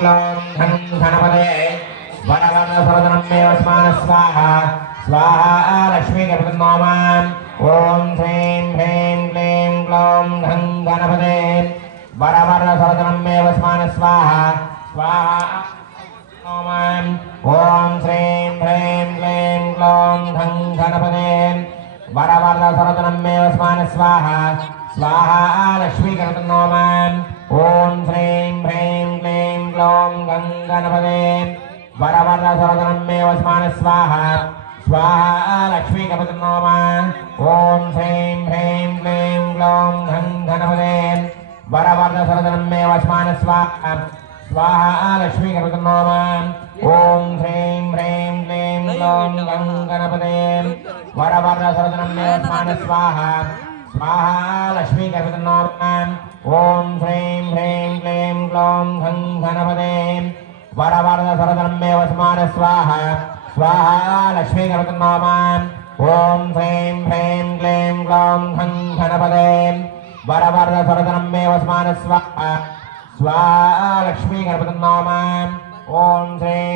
क्लौं घं घनपदे वरवरदसरदनमेव स्मान् स्वाहा स्वाहा लक्ष्मीगणपतिर्नोमान् ॐ श्रीं ह्रीं क्लीं क्लौं घं गणपते वरवरदसरदनमेव स्मान् स्वाहा स्वाहा नोमान् ॐ श्रीं ह्रीं क्लीं क्लौं घं गणपते वरवरदसरदनमेव स्मान् स्वाहा स्वाहा लक्ष्मीगणपतिर्नोमान् ॐ श्रीं ह्रीं क्लीं क्लौं घं गणपते वरवरदसरदनमेव स्मान् स्वाहा स्वाहा लक्ष्मीगणपतिर्नोमान् ॐ श्रीं ह्रीं क्लीं क्लौं घं गणपते वरवरदसरदनमेव स्मान् स्वाहा स्वाहा लक्ष्मीगणपतिर्नोमान् ॐ श्रीं ह्रीं क्लीं क्लौं घं गणपते वरवरदसरदनमेव स्मान् स्वाहा स्वाहा लक्ष्मीगणपतिर्नोमान् ॐ श्रीं ह्रीं क्लीं क्लौं घं गणपते वरवरदसरदनमेव स्मान् स्वाहा स्वाहा लक्ष्मीगणपतिर्नोमान् ॐ श्रीं ह्रीं क्लीं क्लौं घं गणपते वरवरदसरदनमेव स्मान् स्वाहा स्वाहा लक्ष्मीगणपतिर्नोमान् ॐ श्रीं